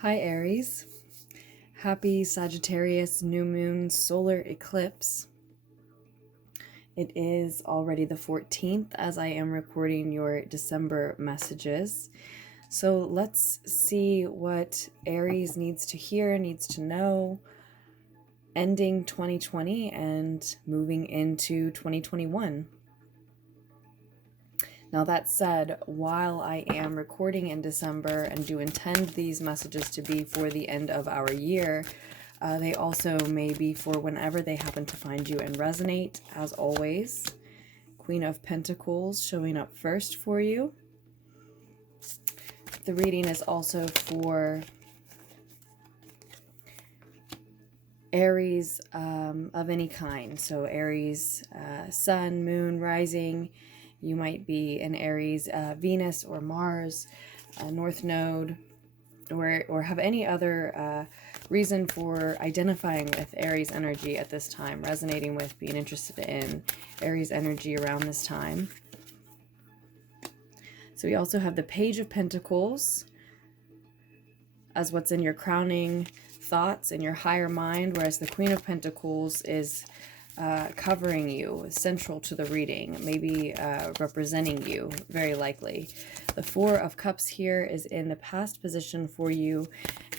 Hi Aries, happy Sagittarius new moon solar eclipse. It is already the 14th as I am recording your December messages. So let's see what Aries needs to hear, needs to know, ending 2020 and moving into 2021. Now that said, while I am recording in December and do intend these messages to be for the end of our year, they also may be for whenever they happen to find you and resonate. As always, Queen of Pentacles showing up first for you. The reading is also for Aries of any kind. So Aries, Sun, Moon, Rising. You might be an Aries, Venus or Mars, North Node, or have any other reason for identifying with Aries energy at this time, resonating with, being interested in Aries energy around this time. So we also have the Page of Pentacles as what's in your crowning thoughts in your higher mind, whereas the Queen of Pentacles is covering you, central to the reading, maybe representing you, very likely. The Four of Cups here is in the past position for you,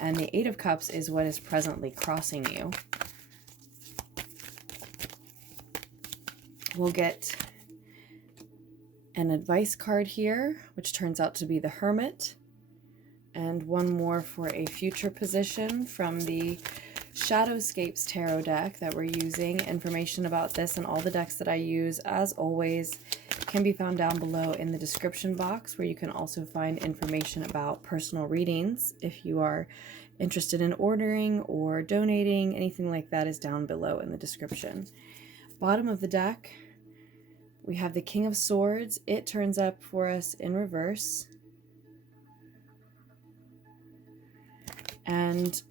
and the Eight of Cups is what is presently crossing you. We'll get an advice card here, which turns out to be the Hermit, and one more for a future position from the Shadowscapes tarot deck that we're using. Information about this and all the decks that I use, as always, can be found down below in the description box, where you can also find information about personal readings. If you are interested in ordering or donating, anything like that is down below in the description. Bottom of the deck, we have the King of Swords. It turns up for us in reverse. And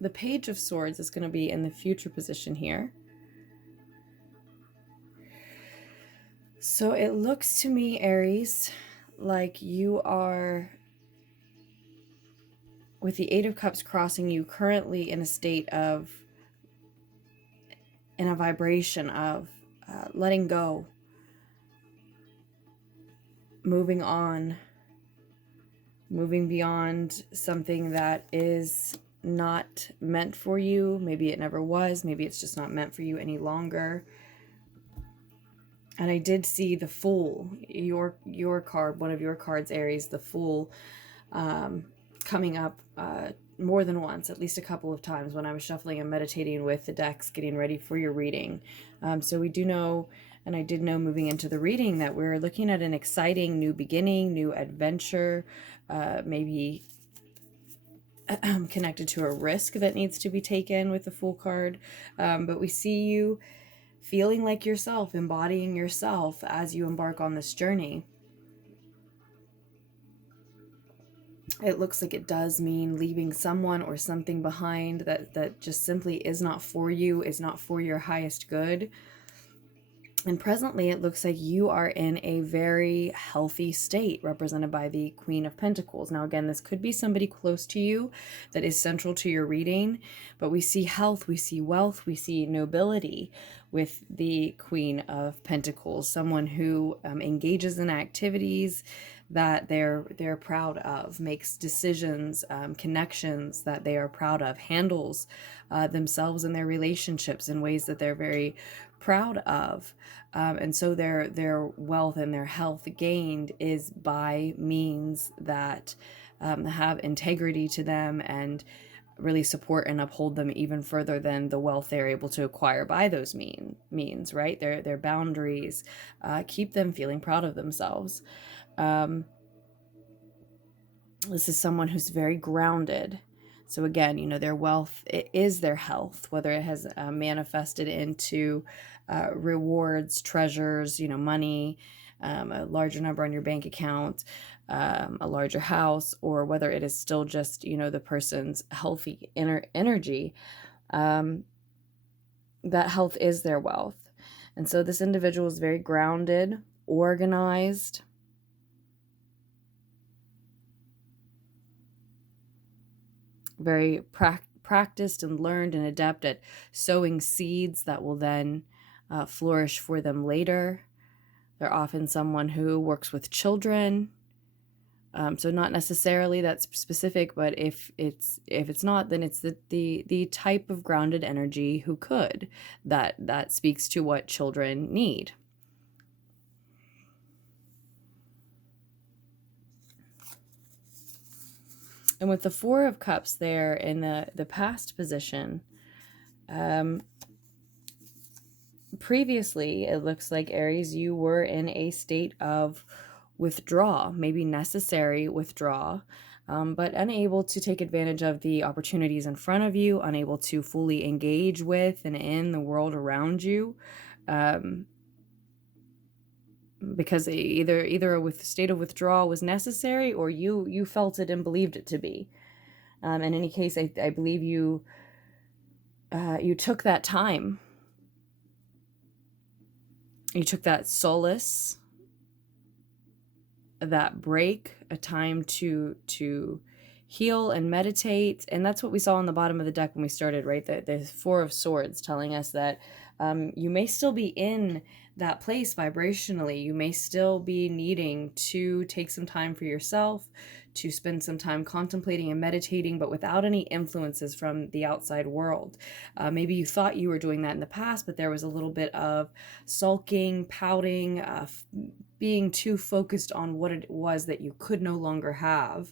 the Page of Swords is going to be in the future position here. So it looks to me, Aries, like you are, with the Eight of Cups crossing you, currently in a state of, in a vibration of letting go, moving on, moving beyond something that is not meant for you. Maybe it never was. Maybe it's just not meant for you any longer. And I did see the Fool, your card, one of your cards, Aries, the Fool, coming up more than once, at least a couple of times when I was shuffling and meditating with the decks, getting ready for your reading. So we do know, and I did know moving into the reading, that we're looking at an exciting new beginning, new adventure, maybe connected to a risk that needs to be taken with the Fool card. But we see you feeling like yourself, embodying yourself as you embark on this journey. It looks like it does mean leaving someone or something behind that just simply is not for you, is not for your highest good. And presently, it looks like you are in a very healthy state, represented by the Queen of Pentacles. Now, again, this could be somebody close to you that is central to your reading, but we see health, we see wealth, we see nobility with the Queen of Pentacles, someone who engages in activities that they're proud of, makes decisions, connections that they are proud of, handles themselves and their relationships in ways that they're very proud of. And so their wealth and their health gained is by means that have integrity to them and really support and uphold them even further than the wealth they're able to acquire by those means, right? Their boundaries keep them feeling proud of themselves. This is someone who's very grounded. So again, you know, their wealth, it is their health, whether it has manifested into rewards, treasures, you know, money, a larger number on your bank account, a larger house, or whether it is still just, you know, the person's healthy inner energy. That health is their wealth. And so this individual is very grounded, organized, very practiced and learned and adept at sowing seeds that will then flourish for them later. They're often someone who works with children. So not necessarily that's specific, but if it's not, then it's the type of grounded energy who could, that speaks to what children need. And with the Four of Cups there in the past position, previously it looks like, Aries, you were in a state of withdraw, maybe necessary withdraw, but unable to take advantage of the opportunities in front of you, unable to fully engage with and in the world around you, because either a state of withdrawal was necessary, or you felt it and believed it to be. In any case, I believe you took that time. You took that solace, that break, a time to heal and meditate. And that's what we saw on the bottom of the deck when we started, right? The Four of Swords telling us that you may still be in that place vibrationally. You may still be needing to take some time for yourself, to spend some time contemplating and meditating, but without any influences from the outside world. Maybe you thought you were doing that in the past, but there was a little bit of sulking, pouting, being too focused on what it was that you could no longer have.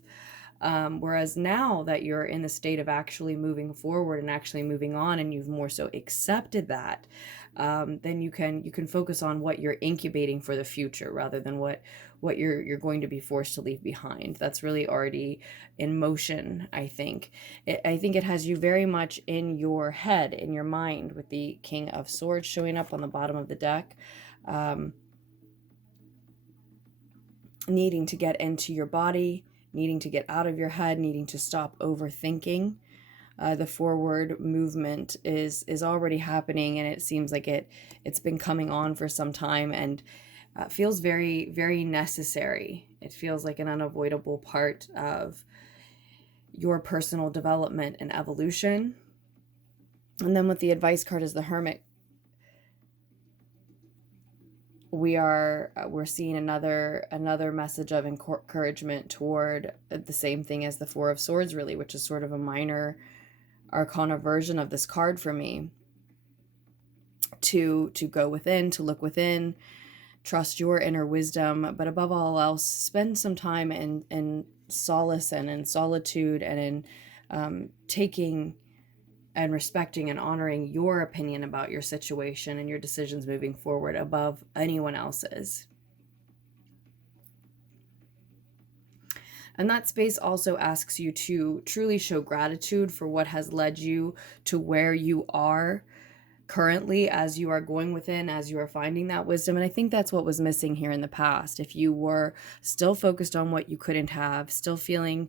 Whereas now that you're in the state of actually moving forward and actually moving on, and you've more so accepted that, then you can focus on what you're incubating for the future, rather than what you're going to be forced to leave behind. That's really already in motion, I think. I think it has you very much in your head, in your mind, with the King of Swords showing up on the bottom of the deck. Needing to get into your body, needing to get out of your head, needing to stop overthinking. The forward movement is already happening, and it seems like it's been coming on for some time, and feels very, very necessary. It feels like an unavoidable part of your personal development and evolution. And then with the advice card as the Hermit, we're seeing another message of encouragement toward the same thing as the Four of Swords, really, which is sort of a minor arcana version of this card for me. To go within, to look within, trust your inner wisdom, but above all else, spend some time in solace and in solitude, and in taking and respecting and honoring your opinion about your situation and your decisions moving forward above anyone else's. And that space also asks you to truly show gratitude for what has led you to where you are currently, as you are going within, as you are finding that wisdom. And I think that's what was missing here in the past. If you were still focused on what you couldn't have, still feeling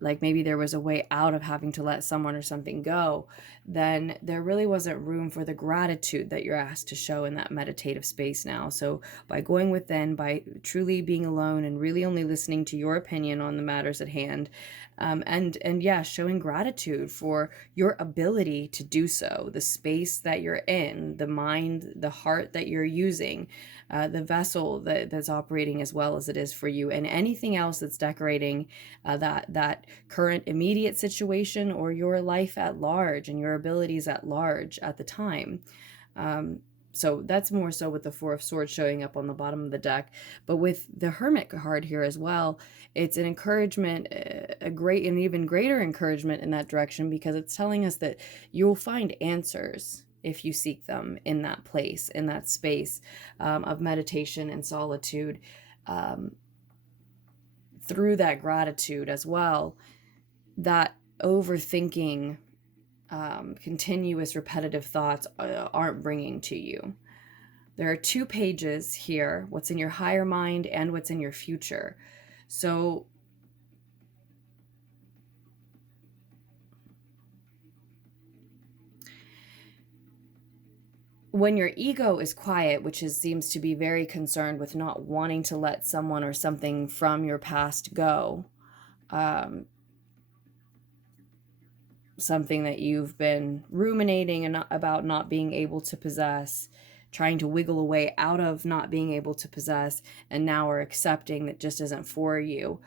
like maybe there was a way out of having to let someone or something go, then there really wasn't room for the gratitude that you're asked to show in that meditative space now. So by going within, by truly being alone and really only listening to your opinion on the matters at hand, and yeah, showing gratitude for your ability to do so, the space that you're in, the mind, the heart that you're using, the vessel that's operating as well as it is for you, and anything else that's decorating that current immediate situation, or your life at large and your abilities at large at the time. So that's more so with the Four of Swords showing up on the bottom of the deck. But with the Hermit card here as well, it's an encouragement, a great and even greater encouragement in that direction, because it's telling us that you'll find answers if you seek them in that place, in that space of meditation and solitude, through that gratitude as well, that overthinking, continuous repetitive thoughts aren't bringing to you. There are two pages here, what's in your higher mind and what's in your future. So when your ego is quiet, which seems to be very concerned with not wanting to let someone or something from your past go, something that you've been ruminating and about not being able to possess, trying to wiggle away out of not being able to possess, and now are accepting that just isn't for you.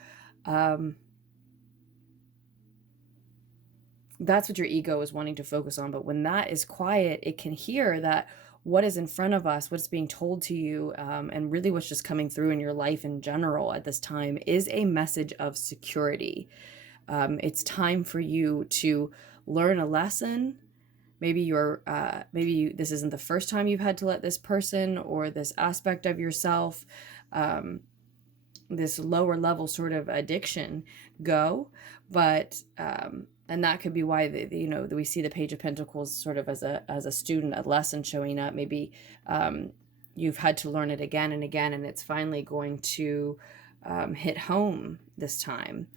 That's what your ego is wanting to focus on. But when that is quiet, it can hear that what is in front of us, what's being told to you, and really what's just coming through in your life in general at this time is a message of security. It's time for you to learn a lesson. Maybe this isn't the first time you've had to let this person or this aspect of yourself, this lower level sort of addiction go, but and that could be why we see the Page of Pentacles sort of as a student, a lesson showing up. Maybe you've had to learn it again and again, and it's finally going to hit home this time.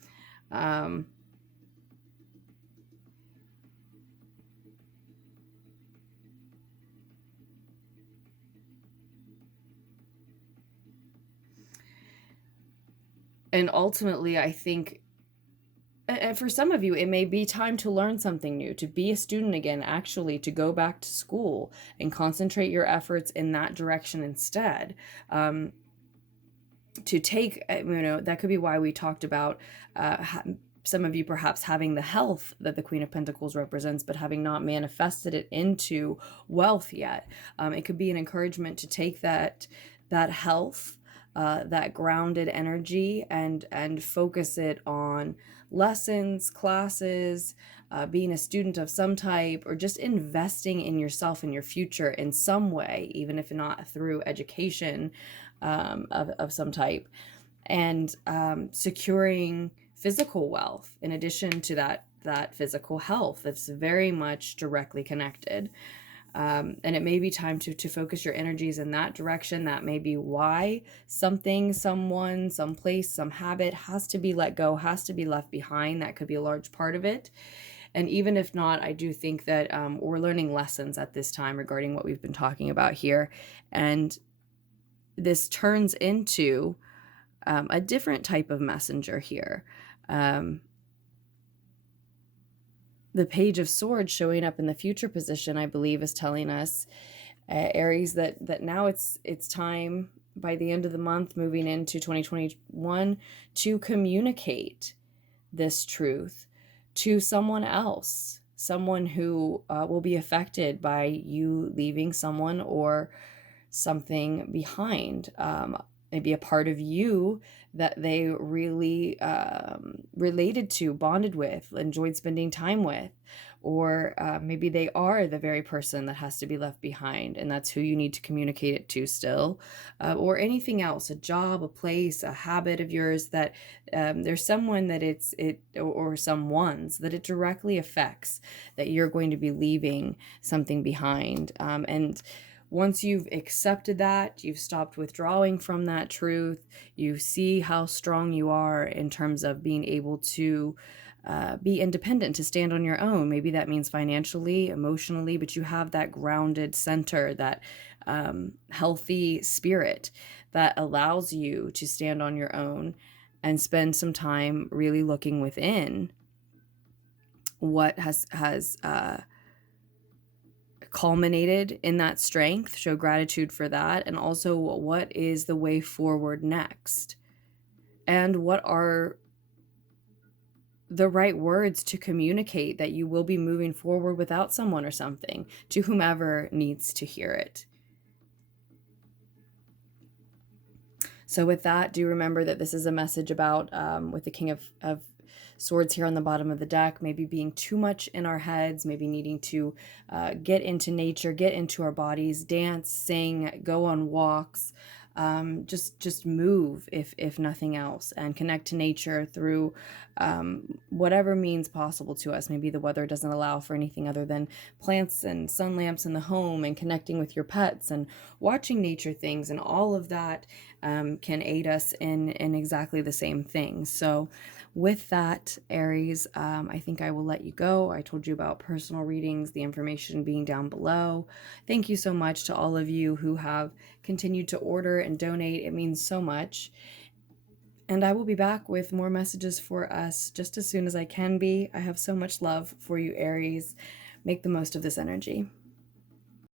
And ultimately, I think, and for some of you, it may be time to learn something new, to be a student again, actually, to go back to school and concentrate your efforts in that direction instead. To take, that could be why we talked about some of you perhaps having the health that the Queen of Pentacles represents, but having not manifested it into wealth yet. It could be an encouragement to take that health, that grounded energy, and focus it on lessons, classes, being a student of some type, or just investing in yourself and your future in some way, even if not through education of some type, and securing physical wealth in addition to that physical health that's very much directly connected. And it may be time to focus your energies in that direction. That may be why something, someone, someplace, some habit has to be let go, has to be left behind. That could be a large part of it. And even if not, I do think that we're learning lessons at this time regarding what we've been talking about here. And this turns into a different type of messenger here. The Page of Swords showing up in the future position, I believe, is telling us, Aries, that now it's time, by the end of the month, moving into 2021, to communicate this truth to someone else, someone who will be affected by you leaving someone or something behind. Maybe a part of you that they really related to, bonded with, enjoyed spending time with, or maybe they are the very person that has to be left behind, and that's who you need to communicate it to still, or anything else, a job, a place, a habit of yours that there's someone that or some ones that it directly affects, that you're going to be leaving something behind. And once you've accepted that, you've stopped withdrawing from that truth, you see how strong you are in terms of being able to be independent, to stand on your own. Maybe that means financially, emotionally, but you have that grounded center, that healthy spirit that allows you to stand on your own and spend some time really looking within what has culminated in that strength. Show gratitude for that, and also what is the way forward next, and what are the right words to communicate that you will be moving forward without someone or something to whomever needs to hear it. So with that, do remember that this is a message about, with the King of Swords here on the bottom of the deck, maybe being too much in our heads, maybe needing to get into nature, get into our bodies, dance, sing, go on walks, just move if nothing else, and connect to nature through whatever means possible to us. Maybe the weather doesn't allow for anything other than plants and sun lamps in the home, and connecting with your pets and watching nature things, and all of that can aid us in exactly the same thing. So with that, Aries, I think I will let you go. I told you about personal readings, the information being down below. Thank you so much to all of you who have continued to order and donate. It means so much. And I will be back with more messages for us just as soon as I can be. I have so much love for you, Aries. Make the most of this energy.